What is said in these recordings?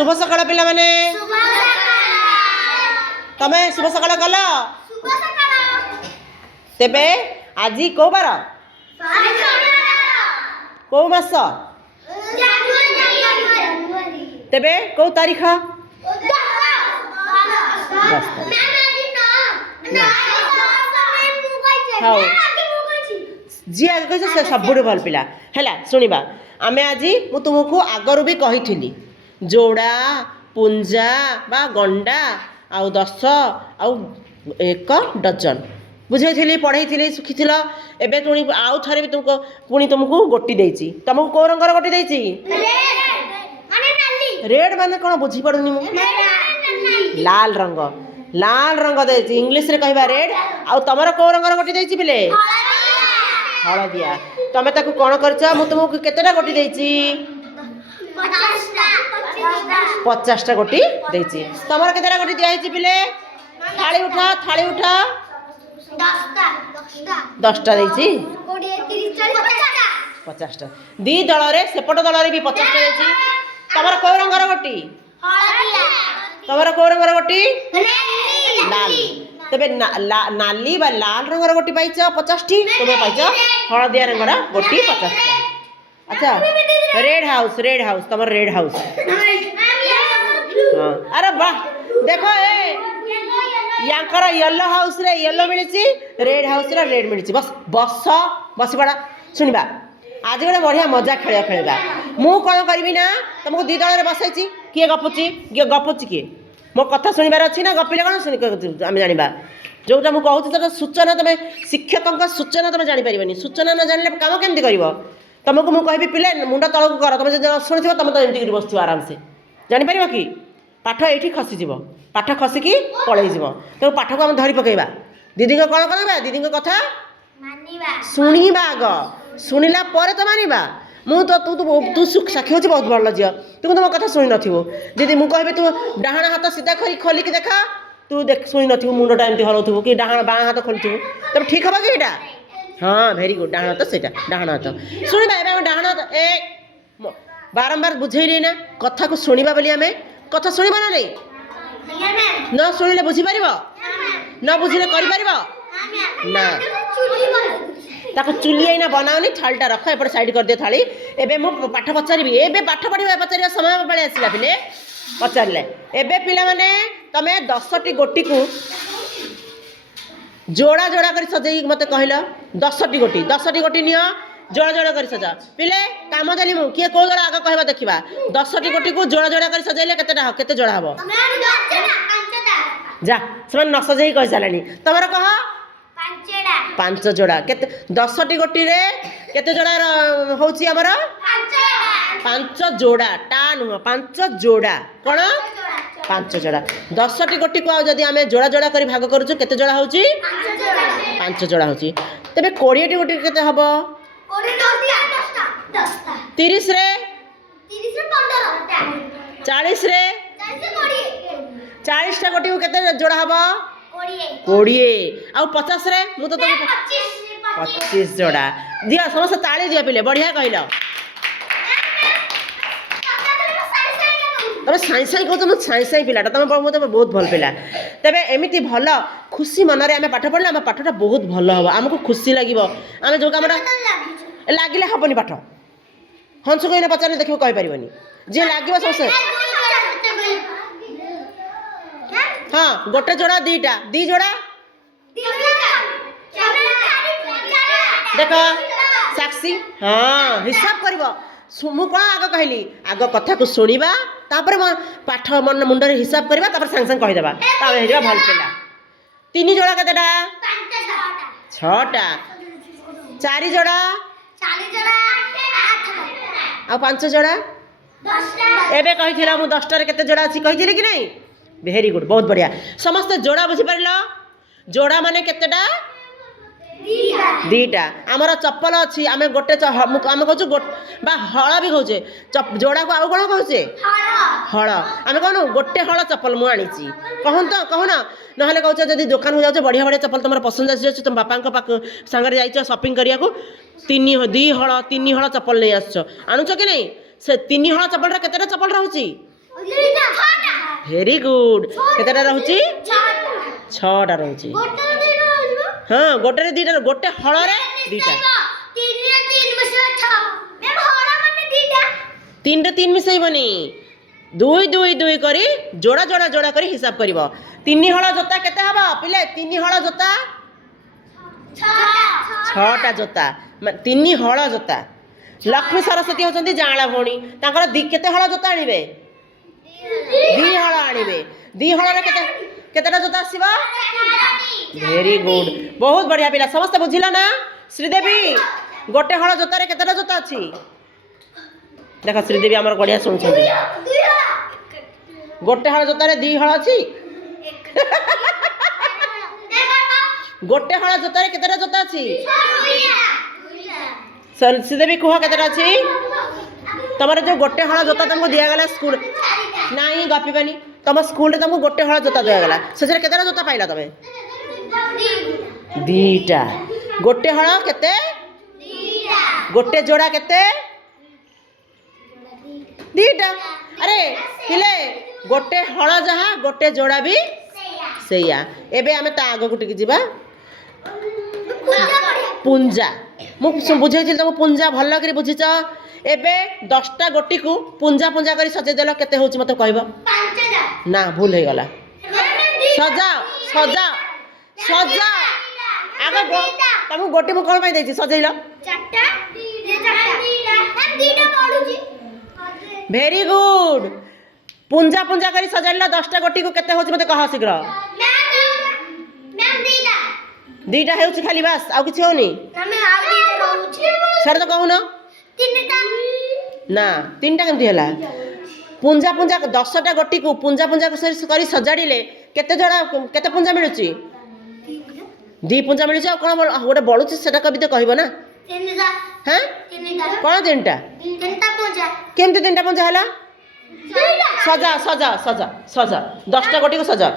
शुभ सकाळ पिला माने तमे शुभ सकाळ कल तेबे आजी को बार को मास तेबे को तारीख हाँ जी आगे कह से सब भल पिला है शुणा आम आज मु तुमको आगरू भी कही जोड़ा पुंजा बा गंडा आउ 10 आउ 1 डजन बुझे पढ़े सुखी एवं पुणी आउ थे भी तुमको पुणी तुमको गोटी देती तुमको कौ रंगर गोटी देती रेड माने कौन बुझी पड़ुनी लाल रंग देती इंग्लिश रे कहबा रेड आउ तमर कौ रंगर गोटी देती पिले हलदिया तमे ताकू कौन करछ मु तुमको केतेटा गोटी देती 50टा गोटी देती तमर केतेटा गोटी दिया पिले थाली उठा 10टा देती 50टा दी दल रे सेपट दल रे भी 50टा देती तमर कौ रंगर गोटी तमर कौ रंगर गोटी लाल तबे नाली बा लाल रंगर गोटी पाइछ 50टी तबे पाइछ हलदिया रंगर गोटी 50टा अच्छा रेड हाउस तमर रेड हाउस हाँ अरे वाह देखो ए यांकर येलो हाउस रे येलो मिली रेड हाउस रे रेड मिली बस पड़ा शुणा आज गोटे बढ़िया मजा खेल मु कौन करी ना तुमको 2 दल बसई किए गपुची किए मो कथा शुणबार अच्छी ना गपिले कौन शुणी आम जाना जोटा मुझे कहूँ सूचना तुम शिक्षक सूचना तुम जापर सूचना न जान कम केमती कर तुमको मुझे कहि पिले मुंड तलक कर तुम जो शुणी तुम तो एमती बस आराम से जापर कि पाठ ये खसीज पाठ खसिकी पलैज तेणु पाठ को आम धरी पकईवा दीदी को कौन करवा दीदी कथा शुणा आग शुणिला तो मानवा मु तो तू साक्षी हो बहुत भल झील तू तो मो कथा शुणी नथिबो दीदी मु कहबे तू डाहाण हाथ सीधा खोलिकी देखा तू देख शुणी नथिबो मुंडटा एमती हलाउथिबो कि डाहाण बाँ हाथ खोलुथिबो तब ठीक हबा कि एटा हाँ भेरी गुड डाहाण हाथ सेटा डाहाण हाथ शुणिबा एबे डाहाण हाथ ए बारंबार बुझेई ना कथा को शुणिबा बोली आमे कथा शुणिबा ना नहीं न शुणिले बुझी पारिबो न बुझिले करि पारिबो ना ताको चुली आईना बनाओनी थालटा रख एपटे साइड कर दियो थाली एबे मु पाठ पचारिबी एबे पाठ पढ़िबा पचारिबा समय पळे आसिला पिले पचारले एबे पिला माने तमे 10टी गोटी को जोड़ा जोड़ा कर सजेई मते कहलो 10टी गोटी नियो जोड़ा जोड़ा कर सजा पिले काम देली मु किए को जोड़ा आगे कहबा देखिबा 10टी गोटी को जोड़ा जोड़ा कर सजेले केते जोड़ा हबो जा समान न सजेई कहि सालानी तमरा कह 5 जोड़ा केते 10टी गोटी रे केते जोड़ा होची हमर 5 जोड़ा टा नुह 5 जोड़ा कोन 5 जोड़ा 10टी गोटी को जदि आमे जोड़ा जोड़ा करी भाग करूछु केते जोड़ा होची 5 जोड़ा होची तबे 20टी गोटी केते हबो 30 रे 40 रे 40टा गोटी को केते जोड़ा हबो 20 आउ 50 रे मु तो 25 जोड़ा दिया समस्त ताली दिया पिले बढ़िया कहल तुम साई साई कह तुम साई साई पिलाटा तुम मत बहुत भल पिला तेरे एमती भल खुशी मनरे आम पाठ पढ़ले आम पाठटा बहुत भल हम आमको खुशी लगे आम जो कम लगिले हेनी पाठ हंस को पचारे देखो कहीपर जी लगे समस्त हाँ गोटे जोड़ा दीटा दी जोड़ा देख साक्षी हाँ हिसाब कर मु कौन आग कहली आग कथा को शुणा तापर पाठ मन मुंडे हिसाब करवा सांगे सांगे कहीदेवा भल पिला 3 जोड़ा केतेटा 6टा 4 जोड़ा आ 5 जोड़ा एबे कही मु 10टार केते जोड़ा अच्छी कही कि नहीं वेरी गुड बहुत बढ़िया समस्त जोड़ा बुझी पार जोड़ा माने केतेटा 2टा आमर चप्पल अच्छी आम गोटे आम कहूँ हल भी कहे जोड़ा को आउ कौन कहे हल आम कहूँ गोटे हल चप्पल मुझे कहूँ तो कहून ना कह जब दुकान को जाओ बढ़िया बढ़िया चप्पल तुम पसंद आस तुम बापा सांगे जाइए सपिंग करने को 2 हल 3 हल चप्पल नहीं आस आणुच कि नहीं से 3 हल चप्पल केतेटा चप्पल रोचे ভেরি গুড কেତେଟା ରହୁଛି 6ଟା ରହୁଛି ହଁ ଗୋଟେରେ ଦିଟା ଗୋଟେ ହଳରେ ଦିଟା 3ରେ 3 ମିଶେଇବନି 2 2 2 କରି ଯୋଡ଼ା ଯୋଡ଼ା ଯୋଡ଼ା କରି ହିସାବ କରିବ 3 ହଳ ଜୋତା କେତେ ହବ ପିଲେ 3 ହଳ ଜୋତା 6ଟା ଜୋତା 3 ହଳ ଜୋତା ଲକ୍ଷ୍ମୀ ସରସ୍ୱତୀ ହେଉଛନ୍ତି ଜାଆଁଳା ଭଉଣୀ ତାଙ୍କର କେତେ ହଳ ଜୋତା ଆଣିବେ 2 ହଳ ଆଣିବେ 2 ହଳରେ କେତେଟା ଜୋତା ଆସିବ ଭେରି ଗୁଡ୍ ବହୁତ ବଢିଆ ପିଲା ସମସ୍ତେ ବୁଝିଲ ନା ଶ୍ରୀଦେବୀ ଗୋଟେ ହଳ ଜୋତାରେ କେତେଟା ଜୋତା ଅଛି ଦେଖ ଶ୍ରୀଦେବୀ ଆମର ବଢିଆ ଶୁଣୁଛନ୍ତି ଗୋଟେ ହଳ ଜୋତାରେ 2 ହଳ ଅଛି ଗୋଟେ ହଳ ଜୋତାରେ କେତେଟା ଜୋତା ଅଛି ଶ୍ରୀଦେବୀ କୁହ କେତେଟା ଅଛି ତମର ଯୋଉ ଗୋଟେ ହଳ ଜୋତା ତମକୁ ଦିଆଗଲା ସ୍କୁଲ ନାଇଁ ଗପିବାନି ତମ ସ୍କୁଲରେ ତମକୁ ଗୋଟେ ହଳ ଜୋତା ଦିଆଗଲା ସେଥିରେ କେତେଟା ଜୋତା ପାଇଲା ତମେ 2ଟା ଗୋଟେ ହଳ କେତେ ଗୋଟେ ଯୋଡ଼ା କେତେ 2ଟା ଆରେ ପିଲେ ଗୋଟେ ହଳ ଯାହା ଗୋଟେ ଯୋଡ଼ା ବି ସେଇଆ ଏବେ ଆମେ ତା ଆଗକୁ ଟିକେ ଯିବା ପୁଞ୍ଜା ମୁଁ ବୁଝେଇଥିଲି ତମ ପୁଞ୍ଜା ଭଲ କରି ବୁଝିଛ ଏବେ 10ଟା ଗୋଟିକୁ ପୁଞ୍ଜା ପୁଞ୍ଜା କରି ସଜେଇ ଦେଲ କେତେ ହଉଛି ମତେ କହିବ ନା ଭୁଲ ହେଇଗଲା ସଜାଅ ସଜାଅ ସଜାଅ ଆଗ ତମକୁ ଗୋଟି ମୁଁ କଣ ପାଇଁ ଦେଇଛି ସଜେଇଲ ଭେରି ଗୁଡ୍ ପୁଞ୍ଜା ପୁଞ୍ଜା କରି ସଜାଇଲ 10ଟା ଗୋଟିକୁ କେତେ ହଉଛି ମତେ କହ ଶୀଘ୍ର 2ଟା ହେଉଛି ଖାଲି ବାସ୍ ଆଉ କିଛି ହଉନି ସେଟା ତ କହୁନ ନା 3ଟା କେମିତି ହେଲା ପୁଞ୍ଜା ପୁଞ୍ଜା 10ଟା ଗୋଟିକୁ ପୁଞ୍ଜା ପୁଞ୍ଜା କରି ସଜାଡ଼ିଲେ କେତେ ଯୋଡ଼ା କେତେ ପୁଞ୍ଜା ମିଳୁଛି 2 ପୁଞ୍ଜା ମିଳୁଛି ଆଉ କ'ଣ ଗୋଟେ ବଳୁଛି ସେଟା କବିତା କହିବ ନା ହଁ କ'ଣ 3ଟା କେମିତି 3ଟା ପୁଞ୍ଜା ହେଲା ସଜା ସଜା ସଜା ସଜା 10ଟା ଗୋଟିକୁ ସଜା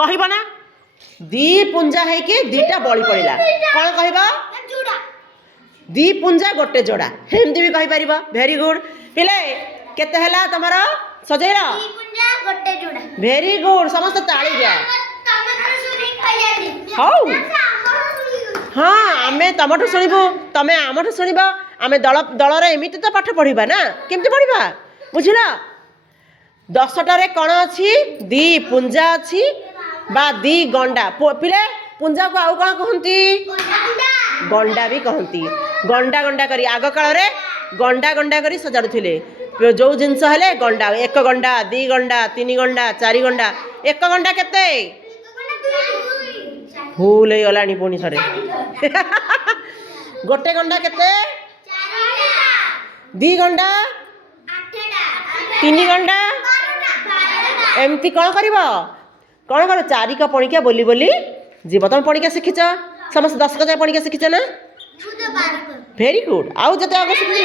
କହିବ ନା 2 ପୁଞ୍ଜା ହେଇକି 2ଟା ବଳି ପଡ଼ିଲା କ'ଣ କହିବ 2 ପୁଞ୍ଜା ଗୋଟେ ଯୋଡ଼ା ଏମିତି ବି କହିପାରିବ ଭେରି ଗୁଡ୍ ପିଲେ କେତେ ହେଲା ତମର ସଜେଇଲ ଭେରି ଗୁଡ୍ ସମସ୍ତେ ତାଳି ଦିଅ ହଉ ହଁ ଆମେ ତମଠୁ ଶୁଣିବୁ ତମେ ଆମଠୁ ଶୁଣିବ ଆମେ ଦଳରେ ଏମିତି ତ ପାଠ ପଢ଼ିବା ନା କେମିତି ପଢ଼ିବା ବୁଝିଲ 10ଟାରେ କ'ଣ ଅଛି 2 ପୁଞ୍ଜା ଅଛି ବା 2 ଗଣ୍ଡା ପିଲେ ପୁଞ୍ଜାକୁ ଆଉ କ'ଣ କହନ୍ତି ଗଣ୍ଡା ବି କହନ୍ତି ଗଣ୍ଡା ଗଣ୍ଡା କରି ଆଗ କାଳରେ ଗଣ୍ଡା ଗଣ୍ଡା କରି ସଜାଡ଼ୁଥିଲେ ଯୋଉ ଜିନିଷ ହେଲେ ଗଣ୍ଡା 1 ଗଣ୍ଡା 2 ଗଣ୍ଡା 3 ଗଣ୍ଡା 4 ଗଣ୍ଡା 1 ଗଣ୍ଡା କେତେ ଭୁଲ ହେଇଗଲାଣି ପୁଣି ଥରେ ଗୋଟେ ଗଣ୍ଡା କେତେ 2 ଗଣ୍ଡା 3 ଗଣ୍ଡା ଏମିତି କ'ଣ କରିବ 4 ପଣିକିଆ ବୋଲି ବୋଲି ଯିବ ତମେ ପଣିକିଆ ଶିଖିଛ ସମସ୍ତେ 10 ଯାଏ ପଣିକିଆ ଶିଖିଛ ନା ଭେରି ଗୁଡ୍ ଆଉ ଯେତେ ଆଗ ଶିଖିଛ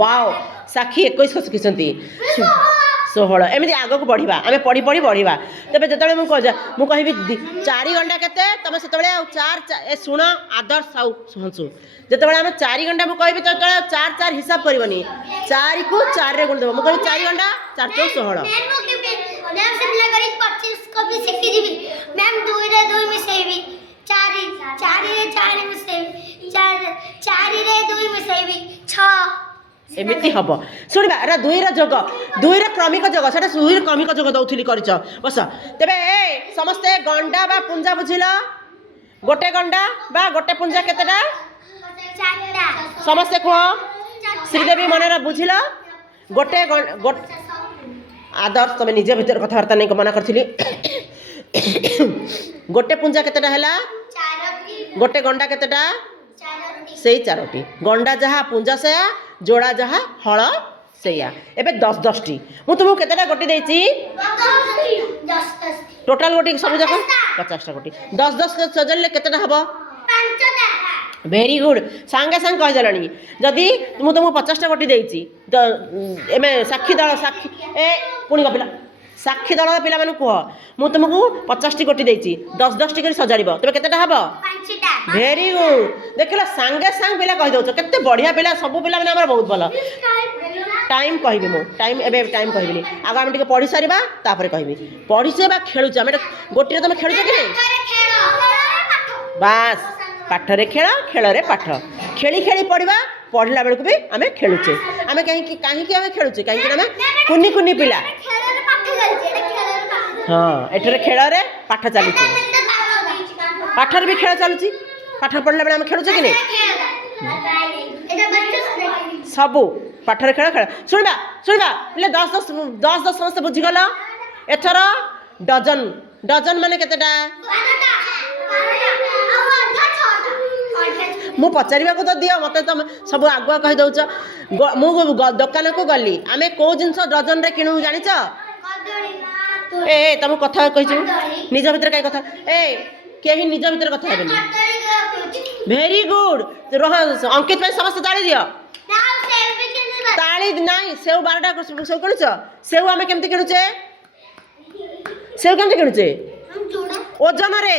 ୱାଓ ସାକ୍ଷୀ 21 ଶିଖିଛନ୍ତି 16 ଏମିତି ଆଗକୁ ବଢ଼ିବା ଆମେ ପଢ଼ି ପଢ଼ି ବଢ଼ିବା ତେବେ ଯେତେବେଳେ ମୁଁ କହିବି 4 ଗଣ୍ଡା କେତେ ତମେ ସେତେବେଳେ ଆଉ 4 ଶୁଣ ଆଦର୍ଶ ଆଉ ଶୁଣଛୁ ଯେତେବେଳେ ଆମେ 4 ଗଣ୍ଡା ମୁଁ କହିବି ସେତେବେଳେ 4 4 ହିସାବ କରିବନି 4କୁ 4ରେ ଗୁଣି ଦେବ ମୁଁ କହିବି 4 ଗଣ୍ଡା 4 4 16 ଏମିତି ହବ ଶୁଣିବା ଏଟା 2ର ଯୋଗ 2ର କ୍ରମିକ ଯୋଗ ସେଟା 2ର କ୍ରମିକ ଯୋଗ ଦଉଥିଲି କରିଛ ବସ ତେବେ ସମସ୍ତେ ଗଣ୍ଡା ବା ପୁଞ୍ଜା ବୁଝିଲ ଗୋଟେ ଗଣ୍ଡା ବା ଗୋଟେ ପୁଞ୍ଜା କେତେଟା ସମସ୍ତେ କୁହ ଶ୍ରୀଦେବୀ ମନରେ ବୁଝିଲ ଗୋଟେ ଆଦର୍ଶ ତମେ ନିଜେ ଭିତରେ କଥାବାର୍ତ୍ତା ନେଇ ମନା କରିଥିଲି ଗୋଟେ ପୁଞ୍ଜା କେତେଟା ହେଲା ଗୋଟେ ଗଣ୍ଡା କେତେଟା ସେଇ 4ଟି ଗଣ୍ଡା ଯାହା ପୁଞ୍ଜା ସେୟା ଯୋଡ଼ା ଯାହା ହଳ ସେଇଆ ଏବେ 10ଟି ମୁଁ ତୁମକୁ କେତେଟା ଗୋଟି ଦେଇଛି ଟୋଟାଲ ଗୋଟି ସବୁ ଯାକ 50ଟା ଗୋଟି 10 ସଜାଡ଼ିଲେ କେତେଟା ହବ ଭେରି ଗୁଡ୍ ସାଙ୍ଗେ ସାଙ୍ଗେ କହିଦେଲାଣି ଯଦି ମୁଁ ତୁମକୁ 50ଟା ଗୋଟି ଦେଇଛି ଏମେ ସାକ୍ଷୀ ଦଳ ସାକ୍ଷୀ ପୁଣି ଗପିଲା ସାକ୍ଷୀ ଦଳର ପିଲାମାନଙ୍କୁ କୁହ ମୁଁ ତୁମକୁ 50ଟି ଗୋଟି ଦେଇଛି 10-10ଟି କରି ସଜାଡ଼ିବ ତେବେ କେତେଟା ହେବ? Very good. ଦେଖିଲ ସାଙ୍ଗେ ସାଙ୍ଗେ ପିଲା କହିଦେଉଛ କେତେ ବଢ଼ିଆ ପିଲା ସବୁ ପିଲାମାନେ ଆମର ବହୁତ ଭଲ। ଟାଇମ୍ କହିବି ମୁଁ ଏବେ ଟାଇମ୍ କହିବିନି ଆଗ ଆମେ ଟିକେ ପଢ଼ି ସାରିବା ତାପରେ କହିବି। ପଢ଼ିଛେ ବା ଖେଳୁଛ ଆମେ ଗୋଟିରେ ତୁମେ ଖେଳୁଛ କି ନାହିଁ? ବାସ୍ ପାଠରେ ଖେଳ ଖେଳରେ ପାଠ ଖେଳି ଖେଳି ପଢ଼ିବା ପଢ଼ିଲା ବେଳକୁ ବି ଆମେ ଖେଳୁଛେ। ଆମେ କାହିଁକି ଆମେ ଖେଳୁଛେ କାହିଁକି ନା ଆମେ କୁନି କୁନି ପିଲା। ହଁ ଏଠାରେ ଖେଳରେ ପାଠ ଚାଲିଛି ପାଠରେ ବି ଖେଳ ଚାଲୁଛି ପାଠ ପଢ଼ିଲା ବେଳେ ଆମେ ଖେଳୁଛେ କି ନାହିଁ? ସବୁ ପାଠରେ ଖେଳ ଖେଳ ଶୁଣିବା ହେଲେ 10 ସମସ୍ତେ ବୁଝିଗଲ। ଏଥର ଡଜନ ମାନେ କେତେଟା? ମୁଁ ପଚାରିବାକୁ ତ ଦିଅ ମତେ ତମେ ସବୁ ଆଗୁଆ କହିଦେଉଛ। ମୁଁ ଦୋକାନକୁ ଗଲି ଆମେ କେଉଁ ଜିନିଷ ଡଜନରେ କିଣୁ ଜାଣିଛ? ତମକୁ କଥା କହିଛୁ ନିଜ ଭିତରେ କାହିଁ କଥା କେହି ନିଜ ଭିତରେ କଥା ହେବେନି। Very good. ଅଙ୍କିତ ପାଇଁ ସମସ୍ତେ ତାଳି ଦିଅ। ତାଳି ନାଇଁ ସେଉ 12ଟା ସେଉ କିଣୁଛ? ସେଉ ଆମେ କେମିତି କିଣୁଛେ? ଓଜନରେ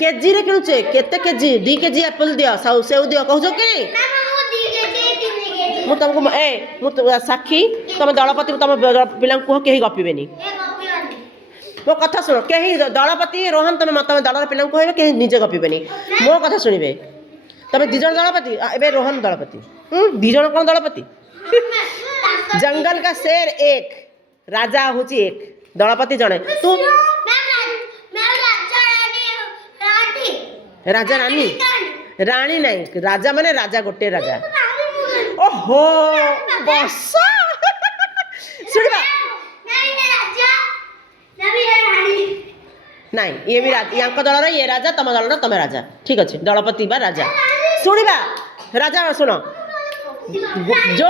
କେଜିରେ କିଣୁଛେ। କେତେ କେଜି? 2 କେଜି ଆପଲ୍ ଦିଅ ସେଉ ଦିଅ କହୁଛ କି? ମୁଁ ତମକୁ ମୁଁ ସାକ୍ଷୀ ତମେ ଦଳପତି ତମ ପିଲାଙ୍କୁ କୁହ କେହି ଗପିବେନି। ମୋ କଥା ଶୁଣ କେହି ଦଳପତି ରୋହନ ତମେ ଦଳର ପିଲାଙ୍କୁ କହିବେ କେହି ନିଜେ ଗପିବେନି। ମୋ କଥା ଶୁଣିବେ। ତମେ 2 ଜଣ ଦଳପତି ଏବେ ରୋହନ ଦଳପତି 2 ଜଣ କ'ଣ ଦଳପତି? ଜଙ୍ଗଲ का शेर एक राजा हूँ एक दलपति जड़े तू राजा रानी रानी नहीं राजा माने राजा गोटे राजा। ओहो बस शुणवा नहीं ये भी या दल ये राजा तम दल तमें राजा ठीक अच्छे दलपति बा राजा। शुणवा राजा शुण जो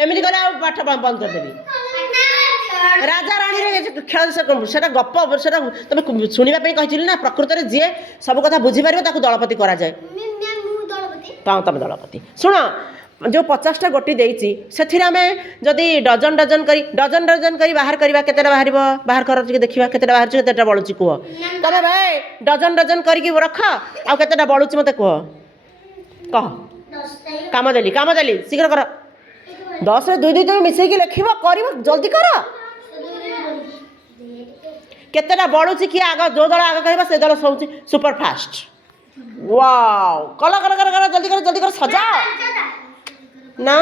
एमती कले पाठ बंद करदेवी। राजा राणी खेल से गप से तुम शुणा कही ना प्रकृत में जी सब कथा बुझीपार दलपति करा जाए तुम दलपति। शुण जो 50टा गोटी देती से जदि डजन डजन कर बाहर करवा के बाहर कर देखा के बाहर के बलुची कह तुम भाई डजन डजन कर रख आउ के बलुची मत कह कह काम देली शीघ्र कर 10 रे 2 तुम मिसेकी लिख कर जल्दी कर केतेटा बलुची किए आग जो दल आग कह से दल सब सुपर फास्ट। वाओ कल कल कल कल जल्दी कर सजा ना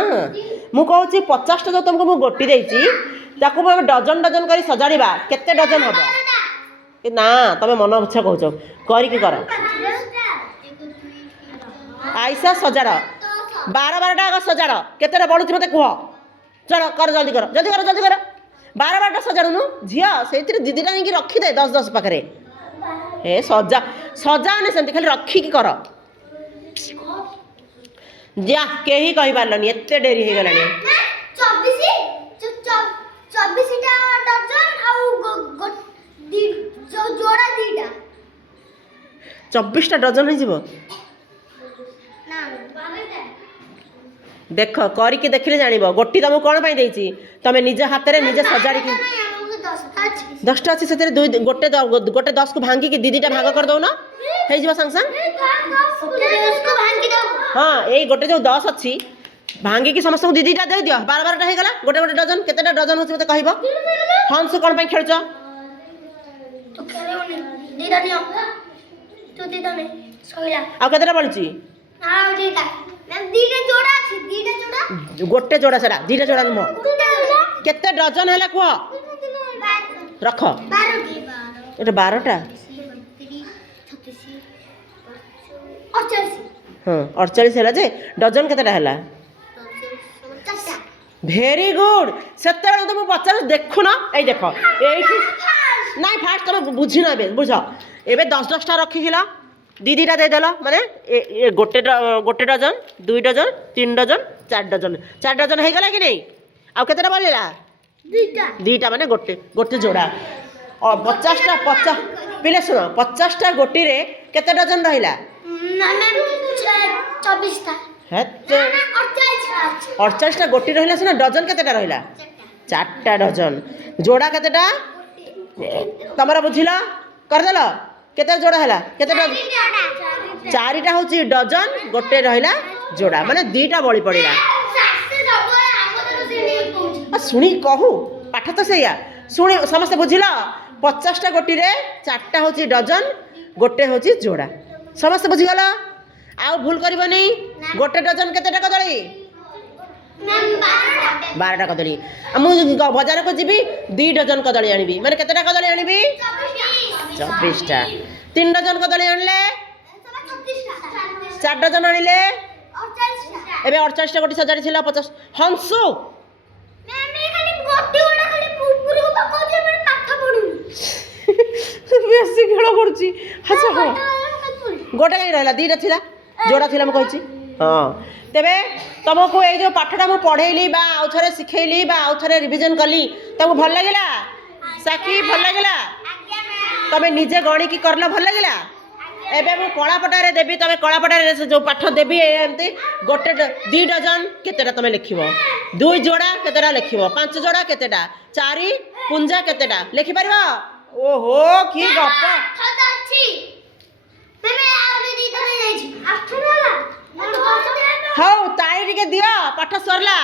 मु कहूँ 50टा जो तुमको मुझे गोटी देती डजन डजन कर सजाड़ा केते डजन हम ना तुम मन इच्छा कहूच कर आइसा सजाड़ 12-12टा आग सजाड़ केतेटा बलुची मत कह चल कर जल्दी कर 12-12टा सजाड़ुनु झील से दीदीटा नहीं रखीदे 10-10 पाखे ए सजा सजाने से खाली रखिकी कर जा कहीं कही पार्लनी एत डेरी हो गलानी 24टा डजन हो देख करिकी देखिले जानिब गोटी तुमको कौन पाई देछि तमे निज हाथ रे निजे सजाड़ी की 10टा अच्छी से गोटे 10 को भांगी की दीदीटा भाग कर दो ना हो संग संग हाँ यही गोटे जो 10 अच्छी भांगी की समस्त को दीदीटा दे दियो 12-12टा हो गला गोटे गोटे डजन केतेटा डजन होछि मते कहबो हंस कोन पई खेलछ तो खेलेओनी दीदा नियो तो दीदा ने सोइला आ केतेटा बळची आ दीदा दीटा जोड़ा अछि दीटा जोड़ा गोटे जोड़ा सेडा दीटा जोड़ा न केते डजन हैला को रख 12 एटा 12टा 48 है जे डजन केतेटा है भेरी गुड से तुम पचार देखु ना ये देख ना फास्ट तुम बुझी ना बुझ ए 10-10टा रखिल दीदीटा देदेल माने गोटे डजन 2 डजन 3 डजन 4 डजन हो गला कि नहीं आउ केतेटा बोलिला दीटा माने गोटे जोड़ा 50टा पिले शुण 50टा गोटी रे केते डजन रहिला 48टा गोटी रहिला सिना डजन केतेटा रहिला 4टा डजन जोड़ा केतेटा तमरा बुझिल करदेल केते जोड़ा है केते 4टा हूँ डजन गोटे रहा जोड़ा माने 2टा बड़ी पड़ा शुणी कहू पाठ तो सैया शुणी समस्त बुझिल 50टा गोटी 4टा हूँ डजन गोटे हूँ जोड़ा समस्त बुझीगल आउ भूल करनी गोटे डजन केतेटा कदली 12टा कदली मुझे बजार को जीवी 2 डजन कदली आनी माने केतेटा कदली आनी 24टा 3 डजन कदली आनले 4 डजन आनिले एबे 48टा गोटी सजाड़ी थिला 50 हंसु बेसी खेल करुची अच्छा हाँ गोटे कहीं रहा 2टा थिला जोड़ा थिला मैं कही हाँ तेबे तुमको ये जो पाठटा मुझे पढ़ेली बा आउ थरे शिखेली बा आउ थरे रिविजन कली तुमको भल लगिला साकी भल लगिला तमे निजे गणिकी करल भल लगिला एबे मु कलापटारे देबी तमे कलापटारे जो पाठ देबी एमती गोटे 2 डजन केतेटा तमे लिखिबो 2 जोड़ा केतेटा लिखिबो 5 जोड़ा केतेटा 4 पुंजा केतेटा लिखि परबो ओहो की गप हौ ताई टिके दियो पाठ सरला